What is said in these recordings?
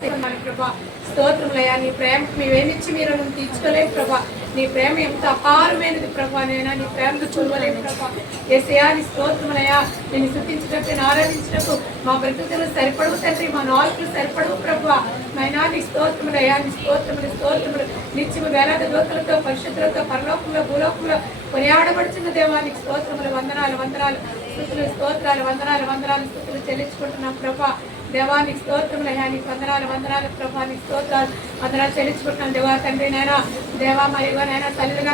ప్రభా స్తోత్రములయ్యా. నీ ప్రేమకు మేమేమిచ్చి మీరు నన్ను తీర్చుకోలేము ప్రభా. నీ ప్రేమ ఎంత అపారమైనది ప్రభా. నైనా నీ ప్రేమను చూడలేము ప్రభా. యేసయ్యా నీ స్తోత్రములయ్యా. నేను స్తుతించినట్టు నేను ఆరాధించినట్టు మా బ్రతుకులు సరిపడవు తండ్రి, మా నాలుగులు సరిపడవు ప్రభా. నైనా నీ స్తోత్రములయ్యా. నీ స్తోత్రములు నిత్యము వేలాది దూతలతో పరిశుద్ధులతో పరలోకంలో భూలోకంలో కొనియాడబడుతున్న దేవానికి స్తోత్రములు, వందనాలు స్తుతులు, స్తోత్రాలు, వందనాలు స్తుతులు చెల్లించుకుంటున్నాం ప్రభా. దేవానికి స్తోత్రములయ్యా. నీకు వందనాలు ప్రభా. నీకు వందనాలు చెల్లించుకుంటున్నాను దేవా తండ్రి. నైనా దేవా మరిగా నైనా తల్లిగా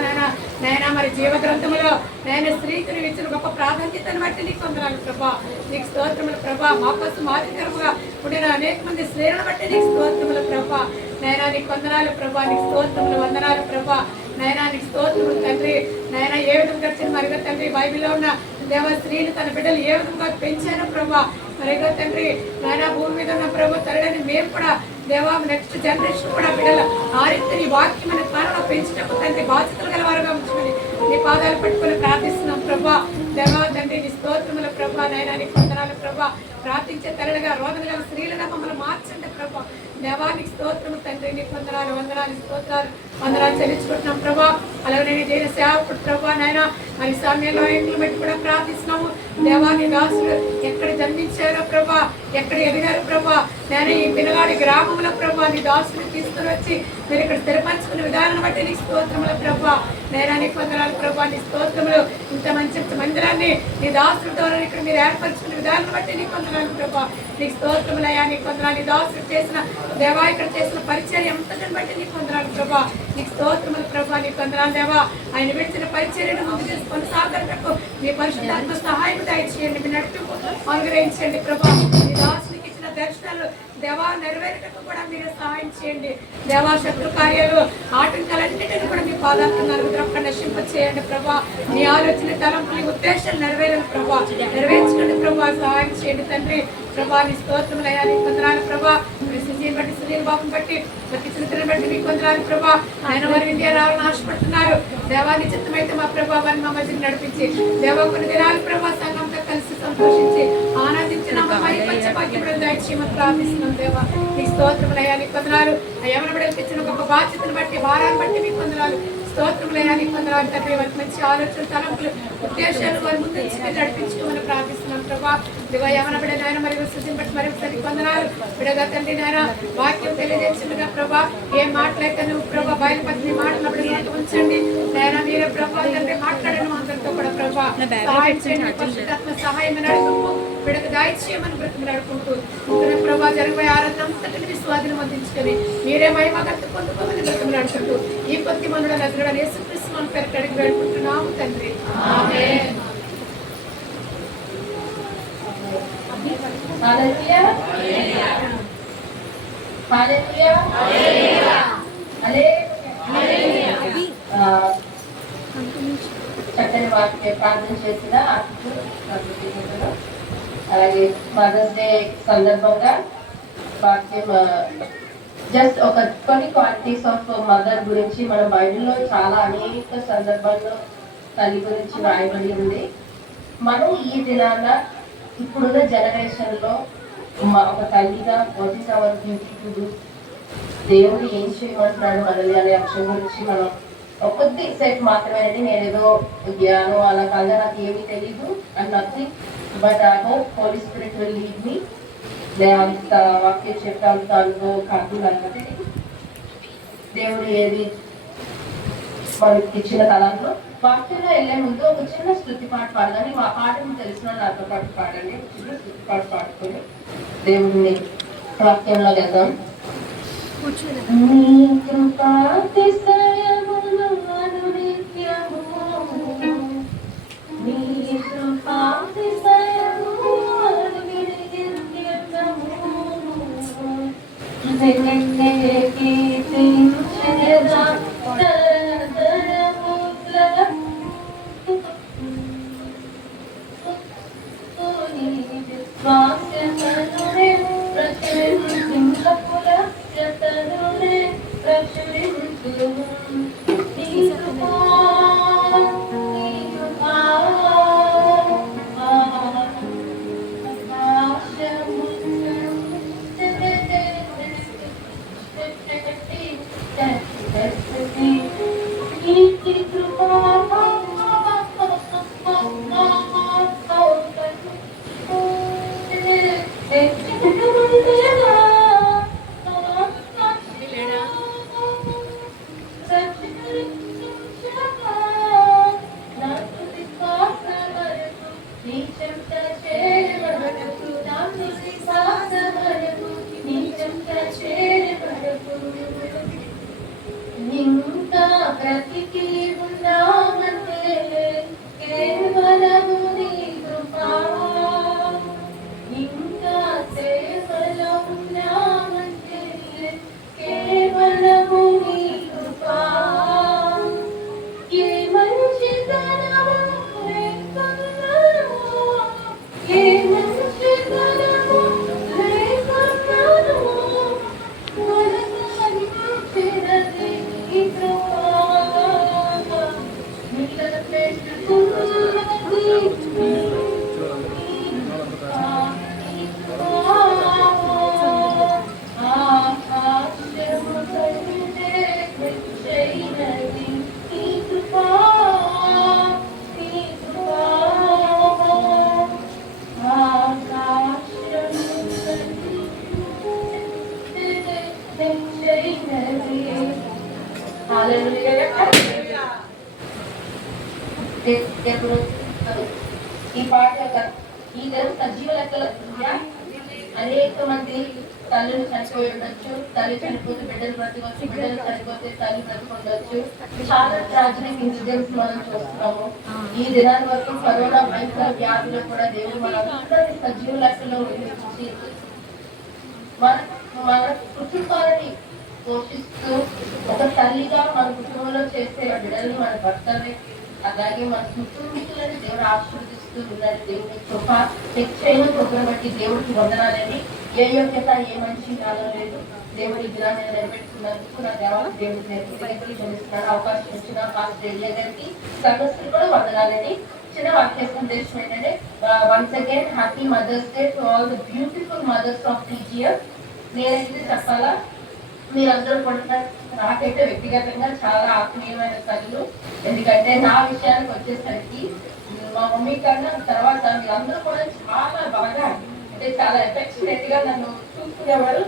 నైనా మరి జీవ గ్రంథములో నేను స్త్రీకి ఇచ్చిన గొప్ప ప్రాధాన్యతను బట్టి నీకు వందనాలు ప్రభా. నీకు స్తోత్రములు ప్రభా. మా కోసం మాదిరికరముగా ఉండిన అనేక మంది స్త్రీలను బట్టి నీకు స్తోత్రములు ప్రభా. నైనా నీకు వందనాలు ప్రభా. నీకు స్తోత్రములు, వందనాలు ప్రభా. నైనా నీకు స్తోత్రములు తండ్రి. నైనా ఏ విధంగా వచ్చిన మరిగా తండ్రి బైబిల్లో ఉన్న దేవ స్త్రీలు తన బిడ్డలు ఏ విధంగా పెంచారు ప్రభా. మరిగా తండ్రి నాయన భూమి మీద ఉన్న ప్రభు తరడని మేము కూడా దేవా నెక్స్ట్ జనరేషన్ కూడా బిడ్డలు ఆ రీతి నీ వాక్యం మన కాలంలో పెంచినప్పుడు తండ్రి బాధ్యతలు గల వారుగా ఉంచుకొని నీ పాదాలు పట్టుకొని ప్రార్థిస్తున్నాం ప్రభా. దేవా తండ్రి నీ స్తోత్రముల ప్రభా. నైనా నీ వందనాలు ప్రభా. ప్రార్థించే తరడుగా రోదన గల స్త్రీలుగా మమ్మల్ని మార్చండి ప్రభా. దేవానికి స్తోత్రము తండ్రి. నీకు వందనాలు చెల్లించుకుంటున్నాం ప్రభా. అలాగే నేను చేయని సేవకుడు ప్రభా. నాయన మరి సమయంలో ఇంట్లో పెట్టి కూడా ప్రార్థిస్తున్నాము. దేవాని దాసులు ఎక్కడ జన్మించారో ప్రభా, ఎక్కడ ఎదిగారు ప్రభా. నేను ఈ పిల్లగాడి గ్రామంలో ప్రభా నీ దాసులు తీసుకుని వచ్చి మీరు ఇక్కడ స్థిరపరచుకున్న విధానం బట్టి నీ స్తోత్రముల ప్రభా. నైనా నీకు వందనాలు ప్రభా. నీ స్తోత్రములు ఇంత మంచి మందిరాన్ని నీ దాసుల ద్వారా ఇక్కడ మీరు ఏర్పరచుకున్న విధానం బట్టి నీకు వందనాలు ప్రభా. నీకు స్తోత్రములయ్యా. నీకు వందనాలు. నీ దాసులు చేసిన దేవా ఇక్కడ చేసిన పరిచర్య ఎంతని బట్టి నీకు వందనాలు ప్రభా. నీకు స్తోత్రములు ప్రభా. నీకు వందనాలు దేవా. ఆయన విడిచిన పరిచర్యను ముందు చేసి కొనసాగటకు మీ పరిశుద్ధాత్మ సహాయం దయచేయండి. మీ నడుపు అనుగ్రహించండి ప్రభా. నీ దాసునికి ఇచ్చిన దర్శనాలు దేవా నెరవేరటకు కూడా మీరు సహాయం చేయండి దేవా. శత్రు కార్యాలు ఆటంకాలన్నింటినీ కూడా మీ పాదాలను నశింప చేయండి ప్రభా. నీ ఆలోచన తలంపులు ఉద్దేశాలు నెరవేరని ప్రభా. నెరవేర్చుకోండి ప్రభా. సహాయం చేయండి తండ్రి ప్రభా. నీ స్తోత్రములయ్యా. నీకు వందనాలు ప్రభా. బట్టి సునీల్ బాబుని బట్టి చిన్నతను బట్టి మీకు వందనాలు ప్రభా. ఆయన వారి ఇండియా రావాలని ఆశపడుతున్నారు దేవాన్ని చిత్తమైతే మా ప్రభా వారిని మా మధ్యని నడిపించి దేవా కొన్ని దినాలు ప్రభా సంఘంతో కలిసి సంతోషించి ఆనందించిన భాగ్యం దయచేయమని ప్రార్థిస్తున్నాం దేవా. నీ స్తోత్రములయ్యా. నీకు వందనాలు. యవన బిడ్డలకు ఇచ్చిన గొప్ప బాధ్యతను బట్టి వారాన్ని బట్టి మీకు వందనాలు. స్తోత్రములయ్యా. నీకు వందనాలు తండ్రి. వారికి మంచి ఆలోచన తలంపులు ఉద్దేశాలు వారి ముందు నడిపించుకోమని ప్రార్థిస్తున్నాం ప్రభా. దివా యవన బిడ్డ నాయన మరి స్థితిని బట్టి మరి ఒకసారి వందనాలు బిడ్డగా తండ్రి నాయన వాక్యం తెలియజేసిందిగా ప్రభా. ఏం మాట్లాడితే నువ్వు ప్రభా బయలుపరిచి మాట్లాడినప్పుడు ఉంచండి నాయన. మీరే ప్రభా తండ్రి మాట్లాడను అందరితో కూడా ప్రభా. సహాయం చేయండి. పరిశుద్ధాత్మ సహాయం నడుపు బిడ్డకు దయచేయమని బ్రతుకుని నడుపుకుంటూ ప్రభా జరగబోయే ఆరాధన స్వాధీనం అందించుకొని మీరే మహిమగత పొందుకోమని బ్రతుకుని నడుపుకుంటూ ఈ కొద్ది మనుల నజరుడ యేసుక్రీస్తు మన పేరు అడిగి వేడుకుంటున్నాము తండ్రి. ఆమేన్. హల్లెలూయా. హల్లెలూయా. హల్లెలూయా. చక్కని వాక్య ప్రార్థన చేసిన అలాగే మదర్స్ డే సందర్భంగా వాక్యం జస్ట్ ఒక కొన్ని క్వాలిటీస్ ఆఫ్ మదర్ గురించి మన బైబిల్లో చాలా అనేక సందర్భాల్లో తల్లి గురించి రాయబడి ఉంది. మనం ఈ దినాన ఇప్పుడున్న జనరేషన్ లో ఒక తల్లిగా what is our duty to do, దేవుడు ఏం చేయమంటున్నాడు మనల్ని అనే అంశం గురించి మనం కొద్ది సేపు మాత్రమే. నేనేదో జ్ఞానం అలా కాదు, నాకు ఏమీ తెలీదు and nothing, but I hope holy spirit will lead me. నేను అంత వాక్యం చెప్పాను అనుభవం కాదు కాబట్టి దేవుడు ఏది మనకి ఇచ్చిన తలంలో వాక్యంలో వెళ్ళే ముందు ఒక చిన్న స్తుతి పాట పాడాలని. మా పాటను తెలిసిన నాతో పాటు పాడండి. చిన్న స్తుతి పాట పాడుకొని దేవుడిని వాక్యంలో వెళ్దాం. బ్రతికి ఉన్నామంటే కేవలము నీ కృపా, ఇంకా సేవలో ఉన్నామంటే కేవలము నీ కృపా. ఏ మంచితనము లేకున్నాను, ఏ మంచితనము లేకున్నాను, మనసాగించినది ఈ కృపా. నిలబెట్టుకున్నది దేవుడు ఈ పాట యొక్క ఈ దేవుడు సజీవ లెక్కల అనేక మంది తల్లులు చనిపోయి ఉండొచ్చు, తల్లి చనిపోతే బిడ్డలు బ్రతకొచ్చు, బిడ్డలు చనిపోతే తల్లి బ్రతకుండొచ్చు. చాలా ట్రాజడిక్ ఇన్సిడెంట్స్ మనం చూస్తున్నాము. ఈ దినాన్ని వరకు కరోనా భయంకర వ్యాధులు కూడా దేవుడు మనందరి సజీవ లెక్కలో ఉంచి మన కుటుంబాలని పోషిస్తూ ఒక తల్లిగా మన కుటుంబంలో చేసే బిడ్డలు మన భర్తలే, అలాగే మన కుటుంబీకులని దేవుడు ఆశీర్వదిస్తూ ఉన్నాడు. దేవుని కృప నిశ్చయం కృపను బట్టి దేవుడికి వందనాలని. ఏ యోగ్యత ఏ మనిషి కాలం లేదు. దేవుడి దినాన్ని నిలబెట్టుకున్నందుకు నా దేవాలయం దేవుడికి నేర్పిస్తున్నాను. అవకాశం ఇచ్చిన పాస్టర్ ఏలియా గారికి సంఘస్థులు కూడా వందనాలని. చిన్న వాక్య సందేశం ఏంటంటే, once again happy Mother's Day to all the beautiful mothers of టీజియర్. నేనైతే చెప్పాలా, మీరందరూ కూడా నాకైతే వ్యక్తిగతంగా చాలా ఆత్మీయమైన తల్లులు. ఎందుకంటే నా విషయానికి వచ్చేసరికి మా మమ్మీ కన్నా తర్వాత మీరందరూ కూడా చాలా బాగా అంటే చాలా ఎఫెక్షనేట్ గా నన్ను చూసుకునేవారు.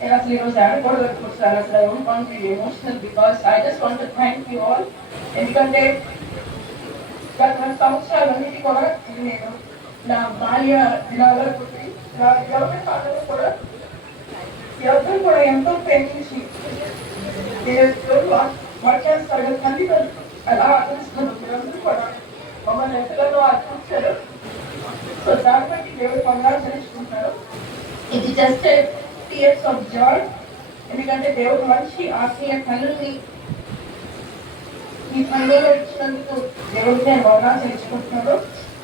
నేను అసలు ఈరోజు ఆడకూడదు అనుకుంటున్నాను. అసలు I don't want to be emotional because I just want to thank you all. ఎందుకంటే గత 10 సంవత్సరాలన్నిటి కూడా నేను నా బాల్య దినాల్లో నా ఎవరి కాలంలో కూడా ఎవరు కూడా ఎంతో ప్రేమించి వర్క్ చేస్తారు కదా, తల్లిదండ్రులు అలా ఆదరిస్తున్నారు. మీరందరూ కూడా మమ్మల్ని ఎంతగానో ఆదరించారు. సో దాన్ని బట్టి దేవుడు పొందాలని తెలుసుకుంటారు. ఇది జస్ట్ టీయర్స్ ఆఫ్ జాయ్. ఎందుకంటే దేవుడు మంచి ఆత్మీయ కళల్ని ఈ పనిలో ఇచ్చినందుకు దేవుడికి నేను వందనాలు తెలుసుకుంటున్నాను.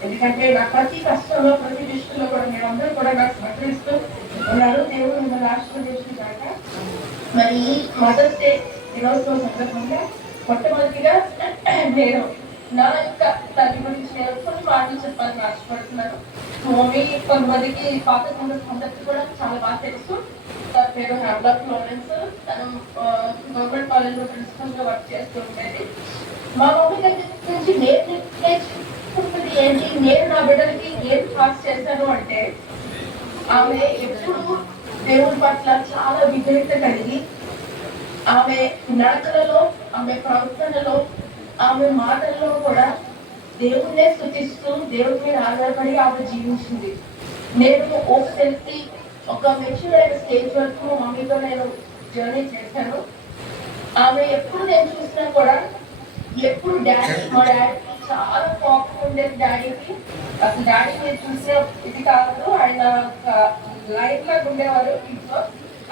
ఎందుకంటే నా ప్రతి కష్టంలో ప్రతి దృష్టిలో కూడా మీరందరూ కూడా నాకు సహకరిస్తూ ఉన్నారు. దేవుడు మిమ్మల్ని ఆశీర్వదించుగాక. మరి ఈ మదర్స్ డే దినోత్సవం సందర్భంగా మొట్టమొదటిగా నేను నా యొక్క తల్లి గురించి నేను కొన్ని మాటలు చెప్పాలని ఆశపడుతున్నాను. మమ్మీ కొంతమందికి పాత సందర్భం కూడా చాలా బాగా తెలుసు. తన పేరు హ్యామ్లాక్ లోరెన్స్. తను గవర్నమెంట్ కాలేజ్లో ప్రిన్సిపల్ గా వర్క్ చేస్తూ ఉండేది. మా మమ్మీ దగ్గర నుంచి నేర్చుకుంటుంది ఏంటి, నేను నా బిడ్డలకి ఏం పాస్ చేశాను అంటే, ఆమె ఎప్పుడు దేవుడి పట్ల చాలా విధేయత కలిగి ఆమె నడకలలో, ఆమె ప్రవర్తనలో, ఆమె మాటల్లో కూడా దేవుణ్ణే స్తుతిస్తూ దేవుడి మీద ఆధారపడి ఆమె జీవించింది. నేను ఒక తెలిసి ఒక మెచ్యూర్ అయిన స్టేజ్ వరకు మమ్మీతో నేను జర్నీ చేశాను. ఆమె ఎప్పుడు నేను చూసినా కూడా ఎప్పుడు మా డాడీకి చాలా కోపం ఉండేది. డాడీకి అసలు డాడీ మీరు చూసే ఇది కాదు, ఆయన లైఫ్ లాగా ఉండేవారు ఇంట్లో.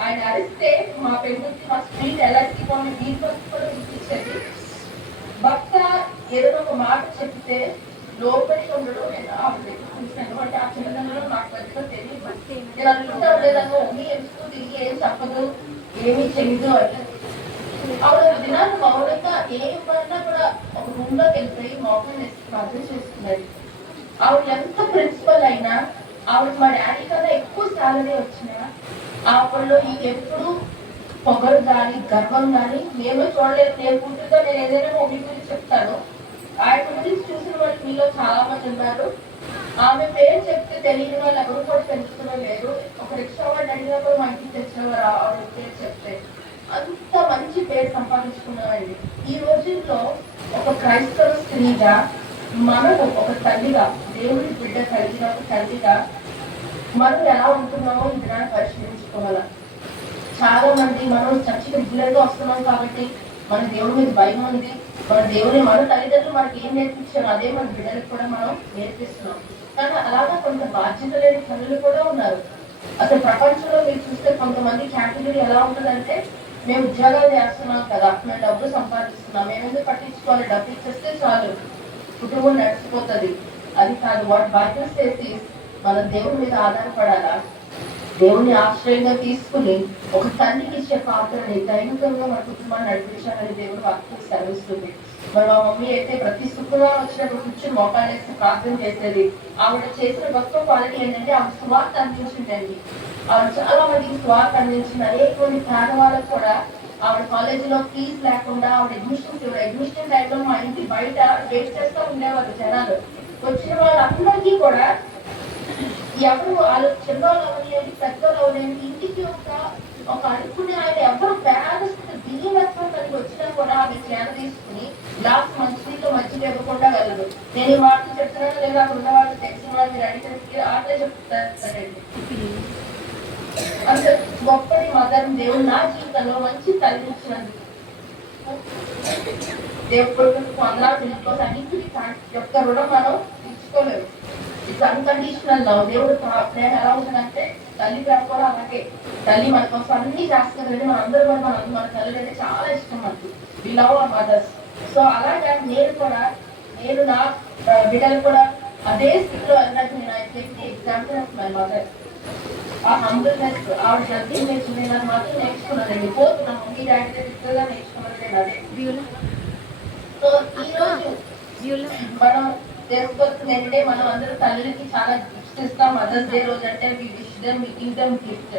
ఆయన అరిస్తే మా పెళ్ళికి మా స్ట్రీట్ ఎలాంటి కొన్ని వీటిలో కూడా చూపించేది. భర్త ఏదైనా ఒక మాట చెప్తే లోపలికి ఉండడం నేను ఆవిడ చూసాను. అంటే ఆ చిన్నదనంలో నాకు పెద్దగా తెలియదు. నేను అనుకుంటా ఉండేదాన్ని ఓన్లీ ఎందుకు తిరిగి ఏం చెప్పదు, ఏమీ చెయ్యదు అని. ఆవిడ దినాన్ని మౌనంగా ఏం పడినా కూడా ఒక రూమ్ లోకి వెళ్ళిపోయి మౌనం ప్రార్థన చేస్తున్నది. ఆవిడ ఎంత ప్రిన్సిపల్ అయినా, ఆవిడ మా డాడీ కన్నా ఎక్కువ శాలరీ వచ్చినా ఆవిడలో ఎప్పుడు పొగరు కానీ గర్వం కానీ మేము చూడలేదు. నేను పుట్టుగా నేను ఏదైనా మమ్మీ గురించి చెప్తాను. ఆయన గురించి చూసిన వాళ్ళు మీలో చాలా మంది ఉన్నారు. ఆమె పేరు చెప్తే తెలియని వాళ్ళు ఎవరు కూడా తెలుసుకునే లేరు. ఒక రిక్షా వాడిని అడిగినప్పుడు మా ఇంటికి తెచ్చినవారు ఆవిడ పేరు చెప్తే. అంత మంచి పేరు సంపాదించుకున్నామండి. ఈ రోజుల్లో ఒక క్రైస్తవ స్త్రీగా, మనము ఒక తల్లిగా, దేవుడి బిడ్డ కలిగిన ఒక తల్లిగా మనం ఎలా ఉంటున్నామో ఈ దినాన్ని పరిశీలించుకోవాలా. చాలా మంది మనం చర్చికి రెగ్యులర్ గా వస్తున్నాం కాబట్టి మన దేవుడి మీద భయం ఉంది, మన తల్లిదండ్రులు మనకి ఏం నేర్పించారు అదే మన బిడ్డలకు కూడా మనం నేర్పిస్తున్నాం. కానీ అలాగా కొంత బాధ్యత లేని తల్లులు కూడా ఉన్నారు. అసలు ప్రపంచంలో మీరు చూస్తే కొంతమంది కేటగిరీ ఎలా ఉంటుందంటే, మేము ఉద్యోగాలు చేస్తున్నాం కదా, మేము డబ్బు సంపాదిస్తున్నాం, మేము ఎందుకు పట్టించుకోవాలి, డబ్బు ఇచ్చేస్తే చాలు కుటుంబం నడిచిపోతుంది. అది కాదు. వాట్ బైబిల్ సేస్ మన దేవుడి మీద ఆధారపడాలా, దేవుని ఆశ్రయంగా తీసుకుని ఒక తండ్రికి ఇచ్చే పాత్రని దైనికంగా మన కుటుంబాన్ని నడిపించాలని దేవుడు వాక్యం సెలవిస్తుంది. మరి మా మమ్మీ అయితే ప్రతి శుక్రవారం వచ్చినప్పుడు కూర్చొని మోకాలు వేసి ప్రార్థన చేసేది. ఆవిడ చేసిన గొప్ప క్వాలిటీ ఏంటంటే ఆవిడ స్వార్థ అందించిందండి. ఆవిడ చాలా మందికి స్వార్థ అందించింది. అనేక మంది పేదవాళ్ళకు కూడా ఆవిడ కాలేజీలో ఫీజు లేకుండా ఆవిడ అడ్మిషన్ టైంలో మా ఇంటి బయట వెయిట్ చేస్తూ ఉండేవాళ్ళు జనాలు. వచ్చిన వాళ్ళందరికీ కూడా ఎవరు వాళ్ళు చిన్నవాళ్ళు అవనియండి, పెద్దవాళ్ళు అవనియండి, ఇంటికి ఒక అనుకునే ఆయన ఎవరు పేద స్థితి దీనత్వం తనకి వచ్చినా కూడా ఆమె చేర తీసుకుని లాస్ట్ మంచినీళ్ళు మంచిగా ఇవ్వకుండా వెళ్ళదు. నేను ఈ మాటలు చెప్తున్నాను లేదా అక్కడ ఉన్న వాళ్ళు తెలిసిన వాళ్ళు మీరు అడిగితే ఆటలే చెప్తారండి. అంత గొప్పది మదర్ దేవుడు నా జీవితంలో మంచి తల్లి ఇచ్చినందుకు దేవుడు వందనాలు తెలుసుకోవచ్చు. అన్నింటికి యొక్క రుణం మనం తీర్చుకోలేము. It's unconditional love. దేవుడు ప్రేమ ఎలా ఉంటుందంటే తల్లి ప్రేమ కూడా అలాగే. తల్లి మన కోసం అన్ని చేస్తుందండి. మన అందరూ కూడా మన తల్లి అంటే చాలా ఇష్టం మనకి. We love our mothers. So అలాగే నేను నా బిడ్డలు కూడా అదే స్థితిలో వెళ్ళడానికి నేను ఎగ్జాంపుల్ ఆఫ్ మై మదర్. ఆ హంబుల్నెస్ ఆవిడ జల్దీ నేర్చుకునేదాన్ని మాత్రం నేర్చుకున్నానండి. పోతున్నాం మమ్మీ డాడీ దగ్గర నేర్చుకున్నాను నేను అదే. సో ఈ రోజు మనం చేసుకోవాల్సింది ఏంటంటే, మనం అందరూ తల్లికి చాలా గిఫ్ట్స్ ఇస్తాం. మదర్స్ డే రోజు అంటే we wish them, we give them gift.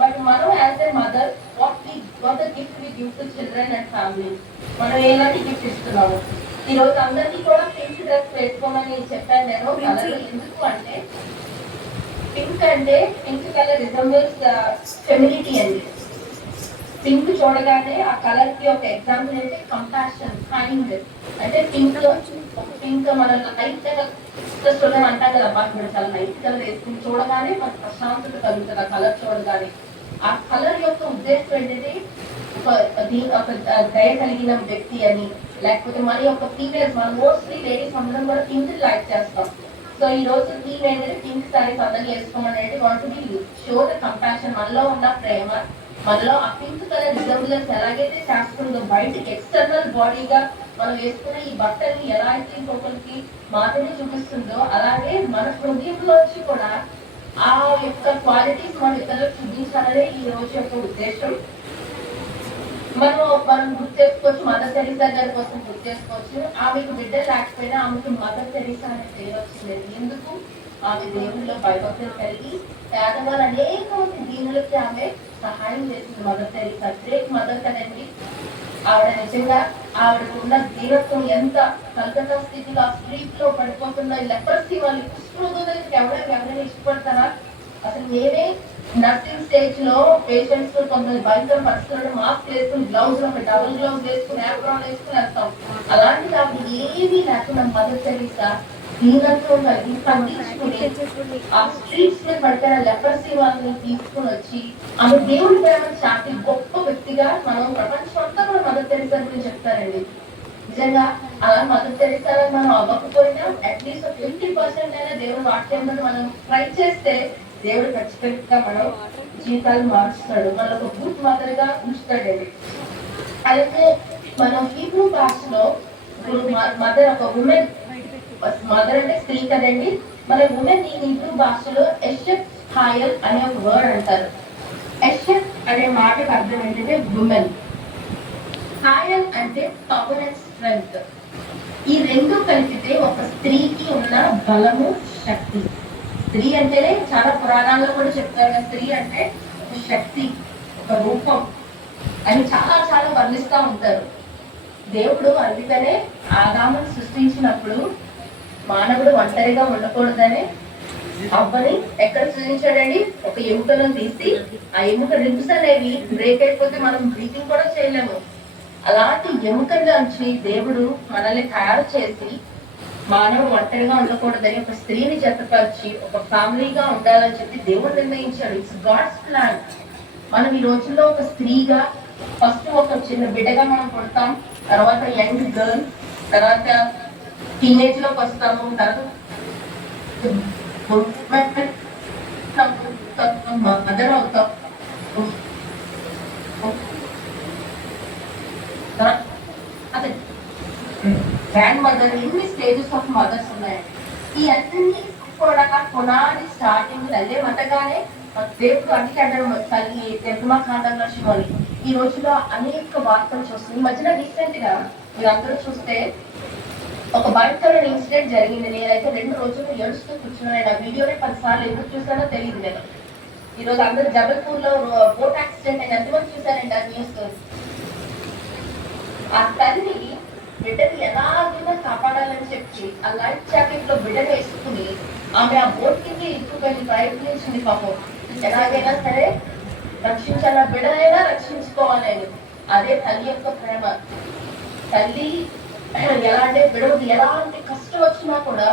But మనం as a mother what the gift we give to children and family, మనం ఎలాంటి గిఫ్ట్ ఇస్తున్నాము? ఈ రోజు అందరికీ కూడా పింక్ డ్రెస్ వేసుకోమని చెప్పాను నేను. కలర్ ఎందుకు అంటే, పింక్ కలర్ రిజంబుల్స్ ఫెమినిటీ అండి. పింక్ చూడగానే ఆ కలర్ కి ఒక ఎగ్జాంపుల్ ఏంటి, కంపాషన్, కైండ్. అంటే పింక్ మన లైట్ చూడడం అంటాం కదా, బాగా చాలా లైట్ కలర్ వేసుకుని చూడగానే మనకు ప్రశాంతత కలుగుతుంది ఆ కలర్ చూడగానే. ఆ కలర్ యొక్క ఉద్దేశం ఏంటంటే, ఒక దయ కలిగిన వ్యక్తి అని, లేకపోతే మరి ఒక ఫీమేల్స్, మన మోస్ట్లీ లేడీస్ అందరం కూడా పింక్ లైక్ చేస్తాం. సో ఈ రోజు థీమ్ ఏంటంటే పింక్ సారీస్ అందరినీ వేసుకోమని want to be show the compassion. మనలో ఉన్న ప్రేమ, మనలో ఆ పింక్ కలర్ రిజంబులెన్స్ ఎలాగైతే చేస్తుందో బయటికి ఎక్స్టర్నల్ బాడీగా మనం వేసుకున్న ఈ బట్టల్ని ఎలా అయితే ఇంకొకరికి మాత్రమే చూపిస్తుందో, అలాగే మన హృదయంలో వచ్చి కూడా ఆ యొక్క క్వాలిటీస్ మనం ఇతరులకు చూపించాలనే ఈ రోజు యొక్క ఉద్దేశం. మనం గుర్తు చేసుకోవచ్చు, మదర్ తెరీసా గారి కోసం గుర్తు చేసుకోవచ్చు. ఆమెకు బిడ్డ లేకపోయినా ఆమెకు మదర్ తెరీసా అనే పేరు వచ్చింది. ఎందుకు? ఆమె దేవుళ్ళలో భయభక్తులు కలిగి పేదవాళ్ళు అనేక మంది దీనులకి ఆమె సహాయం చేసింది. మదర్ తెరీసా గ్రేట్ మదర్ కదండి. ఆవిడ నిజంగా ఆవిడకున్న దీనత్వం ఎంత, కలకత్తా స్థితిలో ఆ స్ట్రీట్ లో పడిపోతున్న లెపర్సీ వాళ్ళు కుష్ఠరోగులకి ఎవరైనా ఇష్టపడతారా? అసలు నేనే నర్సింగ్ స్టేజ్ లో పేషెంట్స్ కొంతమంది భయంకర పరిస్థితుల్లో మాస్క్ వేసుకుని, గ్లౌజ్ డబుల్ గ్లౌజ్ వేసుకుని, యాప్రాన్ వేసుకుని వెళ్తాం. అలాంటి ఆవిడ ఏమీ లేకుండా మదర్ తెరీసా దీనత్వం కలిగి ఖండించుకుని ఆ స్ట్రీట్స్ మీద పడిపోయిన లెపర్సీ వాళ్ళని తీసుకుని వచ్చి ఆమె దేవుడి ప్రేమ చాటి గొప్ప వ్యక్తిగా మనం ప్రపంచం అంతా కూడా మదర్ తెరీసా గురించి చెప్తారండి. నిజంగా అలా మదర్ తెరీసా మనం అవ్వకపోయినా అట్లీస్ట్ 50% అయినా దేవుడు వాక్యంలో మనం ట్రై చేస్తే దేవుడు ఖచ్చితంగా మనం జీవితాలు మారుస్తాడు, మన ఒక గుడ్ మదర్ గా ఉంచుతాడండి. అయితే మనం హీబ్రూ భాషలో మదర్ ఒక ఉమెన్, మదర్ అంటే స్త్రీ కదండి. మన ఉమెన్ ఈ హీబ్రూ భాషలో ఎషెత్ హాయల్ అనే ఒక వర్డ్ అంటారు. ఎషెత్ అనే మాటకు అర్థం ఏంటంటే ఉమెన్, హాయల్ అంటే పవర్ అండ్ స్ట్రెంగ్త్. ఈ రెండు కలిపితే ఒక స్త్రీకి ఉన్న బలము, శక్తి. స్త్రీ అంటేనే చాలా పురాణాల్లో కూడా చెప్తారు కదా, స్త్రీ అంటే ఒక శక్తి, ఒక రూపం అని చాలా చాలా వర్ణిస్తూ ఉంటారు. దేవుడు అందుకనే ఆదామును సృష్టించినప్పుడు మానవుడు ఒంటరిగా ఉండకూడదని అవ్వని ఎక్కడ సృష్టించాడండి? ఒక ఎముకలను తీసి, ఆ ఎముక రిబ్స్ అనేవి బ్రేక్ అయిపోతే మనం బ్రీతింగ్ కూడా చేయలేము. అలాంటి ఎముకల్లోంచి దేవుడు మనల్ని తయారు చేసి మానవుడు ఒంటరిగా ఉండకూడదని ఒక స్త్రీని జతపరిచి ఒక ఫ్యామిలీగా ఉండాలని చెప్పి దేవుడు నిర్ణయించాడు. It's God's plan. మనం ఈ రోజుల్లో ఒక స్త్రీగా ఫస్ట్ ఒక చిన్న బిడ్డగా మనం పుడతాం, తర్వాత యంగ్ గర్ల్, తర్వాత టీనేజ్ లోకి వస్తాము, తర్వాత మదర్ అవుతాం, అదే గ్రాండ్ మదర్. ఎన్ని స్టేజెస్ ఆఫ్ మదర్స్ ఉన్నాయండి. ఈ అన్ని కూడా పునాది స్టార్టింగ్ అదే మతగానే దేవుడు అన్ని అంటారు తల్లి నిర్మాకాండంలో శివని. ఈ రోజులో అనేక వార్తలు చూస్తుంది. ఈ మధ్యన రీసెంట్ గా మీరందరూ చూస్తే ఒక భయంకరమైన ఇన్సిడెంట్ జరిగింది. నేనైతే 2 రోజులు ఏడుస్తూ కూర్చున్నాను. ఆ వీడియోనే 10 సార్లు ఎందుకు చూసానో తెలియదు. నేను ఈరోజు అందరూ జబల్పూర్ లో బోట్ యాక్సిడెంట్ అయిన ఎంతమంది చూసారండి ఆ న్యూస్? ఆ తల్లి బిడ్డని ఎలాగైనా కాపాడాలని చెప్పి ఆ లైఫ్ జాకెట్ లో బిడ్డను వేసుకుని ఆమె ఆ బోట్ కింద ఇరుక్కుని ప్రయత్నించింది. పాపం ఎలాగైనా సరే రక్షించాల, బిడ్డనైనా రక్షించుకోవాలని. అదే తల్లి యొక్క ప్రేమ. తల్లి ఎలా అంటే బిడ్డకు ఎలాంటి కష్టం వచ్చినా కూడా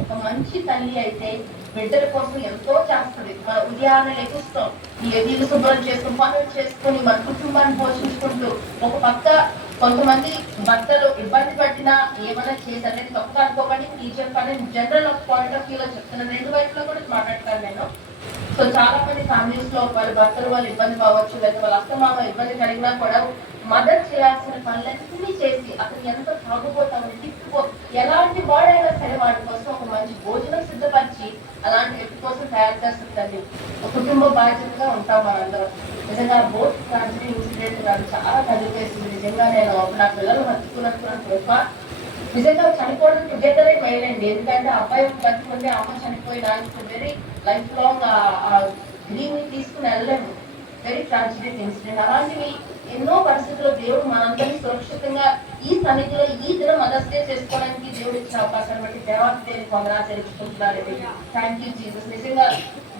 ఒక మంచి తల్లి అయితే బిడ్డల కోసం ఎంతో చేస్తుంది. మన ఉదయాన్నే లెగుస్తాం, ఈ ఎదిలు శుభ్రం చేసుకుని పనులు చేసుకుని మన కుటుంబాన్ని పోషించుకుంటూ, ఒక పక్క కొంతమంది భర్తలు ఇబ్బంది పట్టినా ఏమైనా చేశారు తప్పుగా అనుకోకండి. టీచర్ కానీ జనరల్ పాయింట్ ఆఫ్ వ్యూలో చెప్తున్నాను, 2 వైపులో కూడా మాట్లాడతాను నేను. సో చాలా మంది ఫ్యామిలీస్ లో వాళ్ళ భర్తలు వాళ్ళు ఇబ్బంది కావచ్చు, లేదా వాళ్ళ అత్తమామ ఇబ్బంది కలిగినా కూడా మదర్ చేయాల్సిన పనులన్నీ చేసి అతను ఎంత తాగుపోతామని తిప్పుకో, ఎలాంటి వాడైనా సరే వాడి కోసం ఒక మంచి భోజనం సిద్ధపరిచి అలాంటి వ్యక్తి కోసం తయారు చేస్తుందండి. ఒక కుటుంబ బాధ్యతగా ఉంటాం మనందరం. నిజంగా బోట్ ట్రాజడీ ఇన్సిడెంట్ నాకు చాలా కలిపేసింది. నిజంగా నేను నా పిల్లలు హత్తుకున్నట్టుగా నిజంగా చనిపోవడం టుగెదరే మేలండి. ఎందుకంటే అబ్బాయి బతుకుంటే అమ్మ పోయినా వెరీ లైఫ్ లాంగ్ గ్రీవ్ని తీసుకుని వెళ్ళలేము. Very tragic incident. అలాంటివి ఎన్నో పరిస్థితుల్లో దేవుడు మనందరినీ సురక్షితంగా ఈ సన్నిధిలో ఈ దినం మదర్స్ డే చేసుకోవడానికి దేవుడు ఇచ్చిన అవకాశాన్ని బట్టి దేవాది దేవునికి వందనాలు తెలుసుకుంటున్నారండి. Thank you Jesus. నిజంగా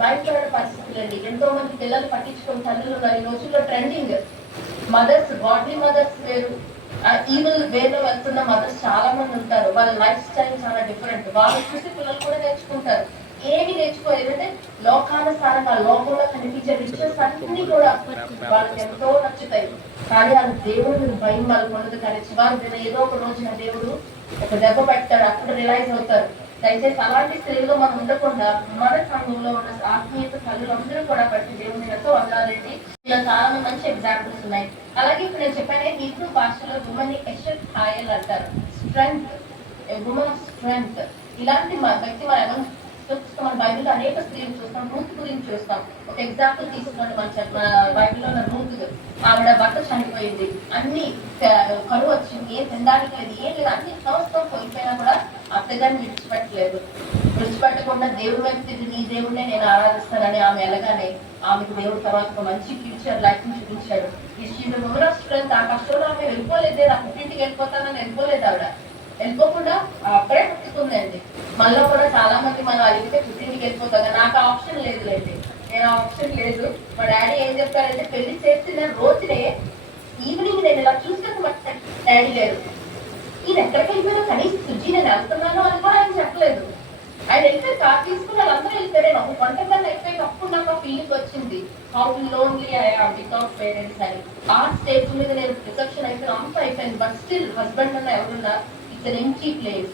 భయంకరమైన పరిస్థితులు అండి. ఎంతో మంది పిల్లలు పట్టించుకుని తల్లులు ఉన్నారు. ఈ రోజుల్లో ట్రెండింగ్ మదర్స్, గాడ్లీ మదర్స్ వేరు, ఈవిల్ వేలో వెళ్తున్న మదర్స్ చాలా మంది ఉంటారు. వాళ్ళ లైఫ్ స్టైల్ చాలా డిఫరెంట్. వాళ్ళు చూసి పిల్లలు కూడా నేర్చుకుంటారు. ఏమి నేర్చుకోలేదు అంటే లోకానుసారంగా లోకంలో కనిపించే రిచువల్స్ అన్ని కూడా వాళ్ళకి ఎంతో నచ్చుతాయి. కానీ అది దేవుడు భయం వాళ్ళకు ఉండదు. కానీ చివరి ఏదో ఒక రోజున దేవుడు ఒక దెబ్బ పెట్టాడు, అప్పుడు రియలైజ్ అవుతారు. దయచేసి అలాంటి స్త్రీలో మనం ఉండకుండా మన సంఘంలో ఉన్న ఆత్మీయత తల్లులు అందరూ కూడా బట్టి దేవుని ఎంతో వందాలండి. ఇలా చాలా మంచి ఎగ్జాంపుల్స్ ఉన్నాయి. అలాగే ఇప్పుడు నేను చెప్పానే హీబ్రూ భాషలో ఉమెన్ ఎషెట్ హాయల్ అంటారు. Strength, women of strength. ఇలాంటి వ్యక్తి మనం ఎవరు చూస్తాం? మన బైబిల్లో అనేక స్త్రీలు చూస్తాం. రూత్ గురించి చూస్తాం. ఒక ఎగ్జాంపుల్ తీసుకున్నాడు మన బైబిల్లో ఉన్న రూత్. ఆవిడ భర్త చనిపోయింది, అన్ని కరువు వచ్చింది, ఏం తినడానికి లేదు, ఏం లేదు, అన్ని సంవత్సరం పోయిపోయినా కూడా అత్తగారిని విడిచిపెట్టలేదు. విడిచిపెట్టకుండా దేవుడి వ్యక్తి నీ దేవుడినే నేను ఆరాధిస్తానని ఆమె వెళ్ళగానే ఆమెకు దేవుడు తర్వాత ఒక మంచి ఫ్యూచర్ లైఫ్ ని చూపించాడు. ఈ స్ట్రెంత్ ఆ కష్టంలో ఆమె వెళ్ళిపోలేదు. నా పుట్టింటికి వెళ్ళిపోతానని వెళ్ళిపోలేదు. ఆవిడ వెళ్ళిపోకుండా అక్కడే పుట్టుకుందండి. మనలో కూడా చాలా మంది మనం అడిగితే పుట్టింటికి వెళ్ళిపోతాం. నాకు ఆ ఆప్షన్ లేదులేండి. నేను ఆ ఆప్షన్ లేదు. మా డాడీ ఏం చెప్పారంటే పెళ్లి చేసిన రోజునే ఈవినింగ్ నేను ఇలా చూసుకొని మా డాడీ లేరు. ఈయన ఎక్కడికి వెళ్ళిపోయినా కనీసం సుజ్జి నేను వెళ్తున్నాను అని కూడా ఆయన చెప్పలేదు. ఆయన వెళ్తే కార్ తీసుకుని వాళ్ళందరూ వెళ్తారే. ఒక వంటకన్నా అయిపోయి అప్పుడు నాకు ఆ ఫీలింగ్ వచ్చింది, how lonely I am without parents అని. ఆ స్టేజ్ మీద నేను రిసెప్షన్ అయిపోయిన అంత అయిపోయింది. బట్ స్టిల్ హస్బెండ్ అన్న ఎవరున్నా ఇట్స్ ఎన్ ఎంప్టీ ప్లేస్.